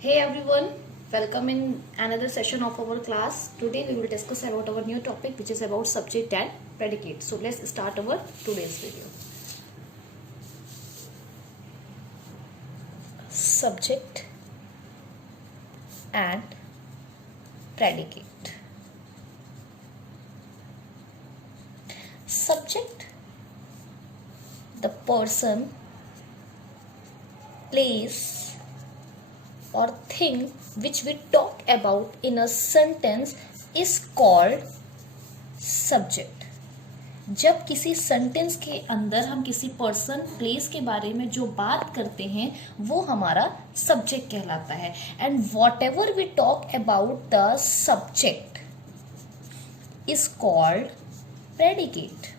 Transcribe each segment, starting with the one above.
Hey everyone, welcome in another session of our class. Today we will discuss about our new topic which is about subject and predicate. So let's start our today's video. Subject and predicate. Subject, the person, place or thing which we talk about in a sentence is called subject. जब किसी sentence के अंदर हम किसी person place के बारे में जो बात करते हैं वो हमारा सब्जेक्ट कहलाता है. And whatever we talk about the subject is called predicate.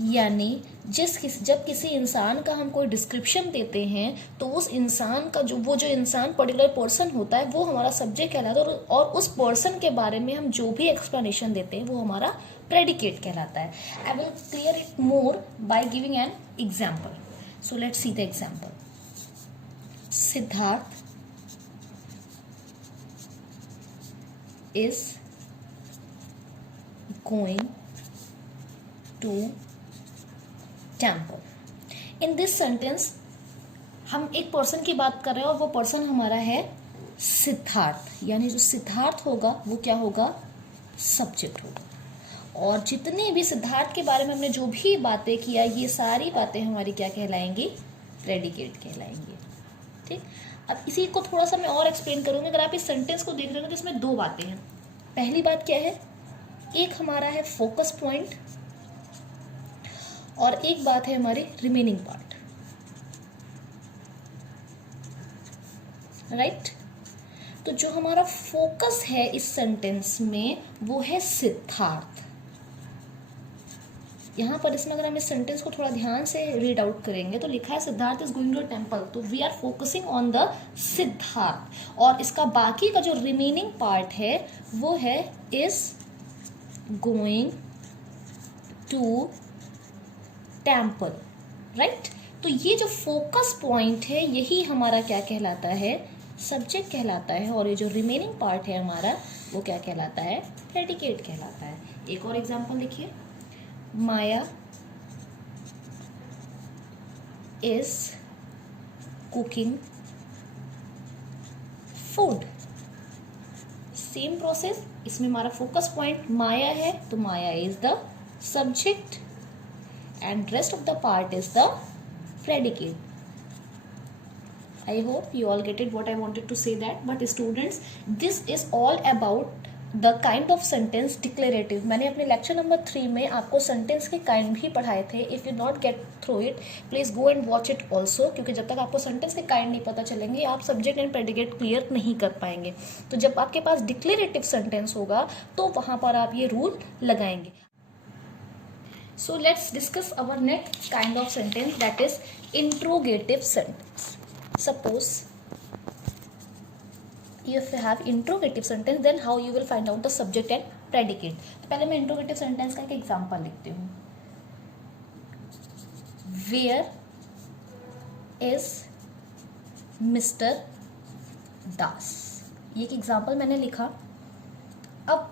यानी जब किसी इंसान का हम कोई डिस्क्रिप्शन देते हैं तो उस इंसान का जो इंसान पर्टिकुलर पर्सन होता है वो हमारा सब्जेक्ट कहलाता है और उस पर्सन के बारे में हम जो भी एक्सप्लेनेशन देते हैं वो हमारा प्रेडिकेट कहलाता है. I will clear it more by giving an example. So let's see the example. Siddharth is going to temple. In this sentence हम एक पर्सन की बात कर रहे हैं और वो पर्सन हमारा है सिद्धार्थ. यानी जो सिद्धार्थ होगा वो क्या होगा, सब्जेक्ट होगा. और जितने भी सिद्धार्थ के बारे में हमने जो भी बातें किया ये सारी बातें हमारी क्या कहलाएंगी, प्रेडिकेट कहलाएंगी. ठीक. अब इसी को थोड़ा सा मैं और एक्सप्लेन करूंगी. अगर आप इस सेंटेंस को देख रहे हो तो इसमें दो बातें हैं. पहली बात क्या है, एक हमारा है फोकस पॉइंट और एक बात है हमारी रिमेनिंग पार्ट. राइट. तो जो हमारा फोकस है इस सेंटेंस में वो है सिद्धार्थ. यहां पर इसमें अगर हम इस सेंटेंस को थोड़ा ध्यान से रीड आउट करेंगे तो लिखा है Siddharth is going to temple. तो we are focusing on the Siddharth. और इसका बाकी का जो रिमेनिंग पार्ट है वो है is going to temple. Right. तो ये जो फोकस पॉइंट है यही हमारा क्या कहलाता है, सब्जेक्ट कहलाता है. और ये जो रिमेनिंग पार्ट है हमारा वो क्या कहलाता है, प्रेडिकेट कहलाता है. एक और एग्जांपल देखिए. Maya is cooking food. Same process. इसमें हमारा फोकस पॉइंट माया है तो Maya is the subject and rest of the part is the predicate. I hope you all get it what I wanted to say that. But students, this is all about the kind of sentence declarative. मैंने अपने lecture number 3 में आपको sentence के kind भी पढ़ाए थे. If you not get through it please go and watch it also. क्योंकि जब तक आपको सेंटेंस के काइंड नहीं पता चलेंगे आप सब्जेक्ट एंड प्रेडिकेट क्लियर नहीं कर पाएंगे. तो जब आपके पास डिक्लेरेटिव सेंटेंस होगा तो वहाँ पर आप ये रूल लगाएंगे. So let's discuss our next kind of sentence, that is interrogative sentence. Suppose if you have interrogative sentence then how you will find out the subject and predicate. तो पहले मैं interrogative sentence का एक example लिखती हूँ. Where is Mr. Das? ये एक example मैंने लिखा. अब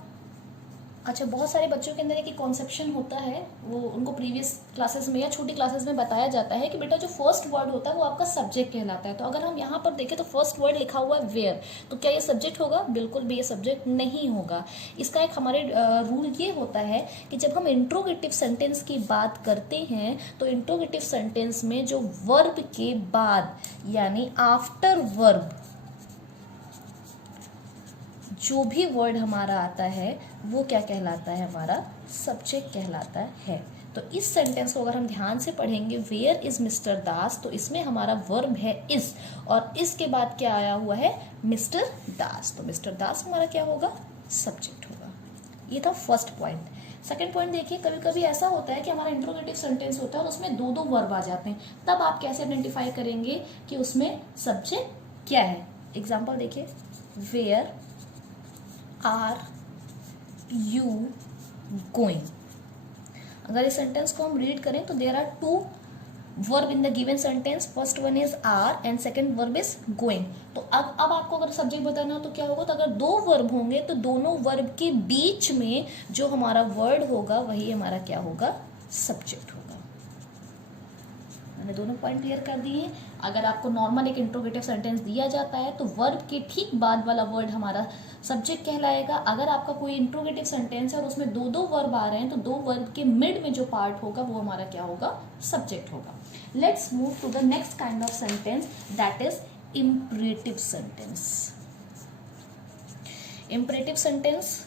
अच्छा, बहुत सारे बच्चों के अंदर एक कॉन्सेप्शन होता है, वो उनको प्रीवियस क्लासेस में या छोटी क्लासेस में बताया जाता है कि बेटा जो फर्स्ट वर्ड होता है वो आपका सब्जेक्ट कहलाता है. तो अगर हम यहाँ पर देखें तो फर्स्ट वर्ड लिखा हुआ है वेयर, तो क्या ये सब्जेक्ट होगा? बिल्कुल भी ये सब्जेक्ट नहीं होगा. इसका एक हमारे रूल ये होता है कि जब हम इंट्रोगेटिव सेंटेंस की बात करते हैं तो इंट्रोगेटिव सेंटेंस में जो वर्ब के बाद यानी आफ्टर वर्ब जो भी वर्ड हमारा आता है वो क्या कहलाता है, हमारा सब्जेक्ट कहलाता है. तो इस सेंटेंस को अगर हम ध्यान से पढ़ेंगे, वेयर इज मिस्टर दास, तो इसमें हमारा वर्ब है इज और इसके बाद क्या आया हुआ है, मिस्टर दास. तो मिस्टर दास हमारा क्या होगा, सब्जेक्ट होगा. ये था फर्स्ट पॉइंट. सेकेंड पॉइंट देखिए, कभी कभी ऐसा होता है कि हमारा इंट्रोगेटिव सेंटेंस होता है और उसमें दो वर्ब आ जाते हैं. तब आप कैसे आइडेंटिफाई करेंगे कि उसमें सब्जेक्ट क्या है. एग्जाम्पल देखिए, वेयर आर यू गोइंग. अगर इस सेंटेंस को हम रीड करें तो there are two verb in the given sentence, first one is are and second verb is going. तो अब आपको अगर सब्जेक्ट बताना हो तो क्या होगा, तो अगर दो वर्ब होंगे तो दोनों वर्ब के बीच में जो हमारा वर्ड होगा वही हमारा क्या होगा, सब्जेक्ट होगा। मैंने दोनों पॉइंट क्लियर कर दिए। अगर आपको नॉर्मल एक इंट्रोगेटिव सेंटेंस दिया जाता है तो वर्ब के ठीक बाद वाला वर्ड हमारा सब्जेक्ट कहलाएगा। अगर आपका कोई इंट्रोगेटिव सेंटेंस है और उसमें दो दो वर्ब आ रहे हैं तो दो वर्ब के मिड में जो पार्ट होगा वो हमारा क्या होगा, सब्जेक्ट होगा। Let's move to the next kind of sentence, that is imperative sentence. Imperative sentence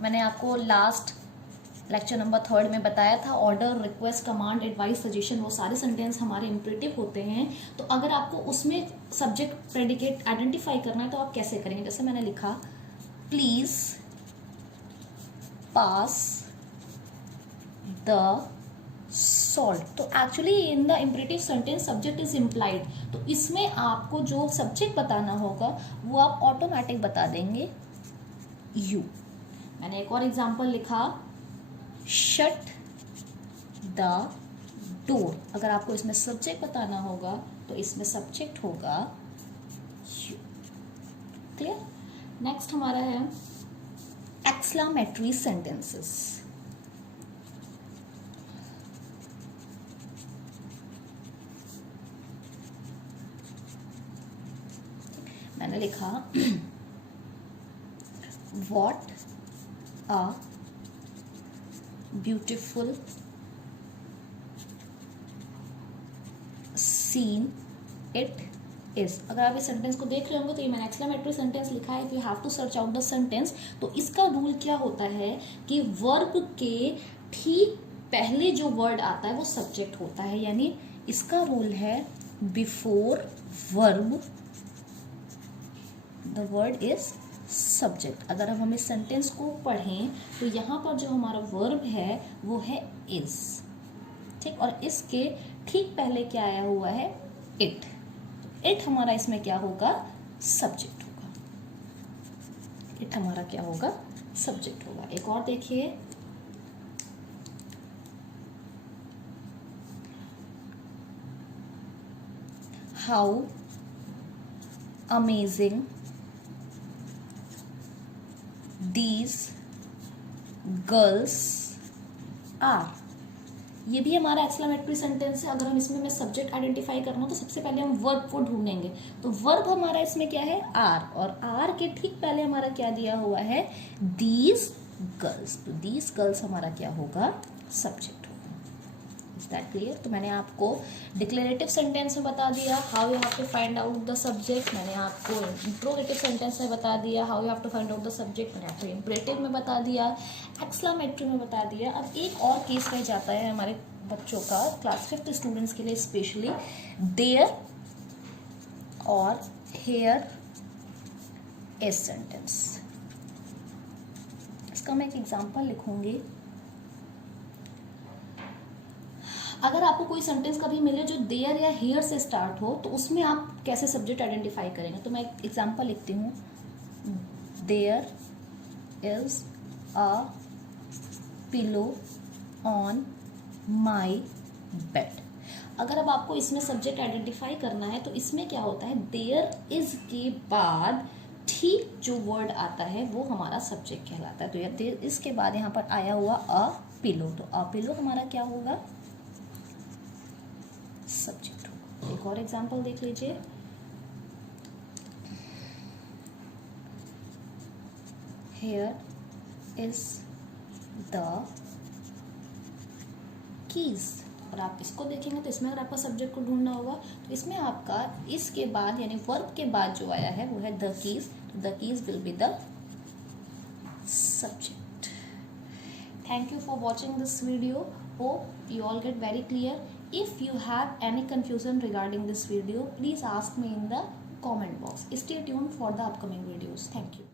मैंने आपको लास्ट लेक्चर नंबर 3 में बताया था, order, request, command, advice, suggestion, वो सारे सेंटेंस हमारे इम्परेटिव होते हैं। तो अगर आपको उसमें सब्जेक्ट प्रेडिकेट आइडेंटिफाई करना है तो आप कैसे करेंगे, जैसे मैंने लिखा प्लीज पास द सॉल्ट, तो actually in the imperative sentence subject is implied, तो इसमें आपको जो सब्जेक्ट बताना होगा वो आप ऑटोमेटिक बता देंगे यू। मैंने एक और एग्जांपल लिखा शट द डोर, अगर आपको इसमें सब्जेक्ट बताना होगा तो इसमें सब्जेक्ट होगा यू। क्लियर। नेक्स्ट हमारा है एक्सक्लेमेटरी सेंटेंसेस। मैंने लिखा what a beautiful seen it is. अगर आप इस सेंटेंस को देख रहे होंगे तो ये मैंने एक्सक्लेमेटरी सेंटेंस लिखा है, you have to search out the sentence. तो इसका रूल क्या होता है कि वर्ब के ठीक पहले जो वर्ड आता है वो सब्जेक्ट होता है, यानी इसका रूल है before verb the word is subject. अगर हम इस सेंटेंस को पढ़ें तो यहाँ पर जो हमारा वर्ब है वो है इज, ठीक, और इसके ठीक पहले क्या आया हुआ है, इट। इट हमारा इसमें क्या होगा, सब्जेक्ट होगा। इट हमारा क्या होगा, सब्जेक्ट होगा। एक और देखिए, how amazing these girls are, ये भी हमारा एक्सक्लेमेटरी सेंटेंस है। अगर हम इसमें मैं सब्जेक्ट आइडेंटिफाई करना हो तो सबसे पहले हम वर्ब को ढूंढेंगे। तो वर्ब हमारा इसमें क्या है, आर, और आर के ठीक पहले हमारा क्या दिया हुआ है, दीज गर्ल्स। तो दीज गर्ल्स हमारा क्या होगा, सब्जेक्ट होगा। Is that clear. तो मैंने आपको डिक्लेरेटिव सेंटेंस में बता दिया how you have to find out the subject, मैंने आपको इंट्रोगेटिव सेंटेंस में बता दिया how you have to find out the subject, मैंने आपको इम्परेटिव में बता दिया, एक्सक्लेमेटरी में बता दिया। अब एक और केस रह जाता है हमारे बच्चों का, क्लास 5 स्टूडेंट्स के लिए स्पेशली, देयर और हेयर इज सेंटेंस। इसका मैं एक एग्जांपल लिखूंगी। अगर आपको कोई सेंटेंस कभी मिले जो देयर या हेयर से स्टार्ट हो तो उसमें आप कैसे सब्जेक्ट आइडेंटिफाई करेंगे, तो मैं एक एग्जांपल लिखती हूँ, there is a pillow on my bed. अगर अब आपको इसमें सब्जेक्ट आइडेंटिफाई करना है तो इसमें क्या होता है, देयर इज के बाद ठीक जो वर्ड आता है वो हमारा सब्जेक्ट कहलाता है। तो यार देयर इज के बाद यहाँ पर आया हुआ अ पिलो, तो अ पिलो हमारा क्या होगा, सब्जेक्ट होगा। एक और एग्जांपल देख लीजिए, हेयर इज द कीज, और आप इसको देखेंगे तो इसमें अगर आपका सब्जेक्ट को ढूंढना होगा तो इसमें आपका इसके बाद यानी वर्ब के बाद जो आया है वो है द कीज, तो the keys will be the subject. Thank you for watching this video, hope you all get very clear. If you have any confusion regarding this video, please ask me in the comment box. Stay tuned for the upcoming videos. Thank you.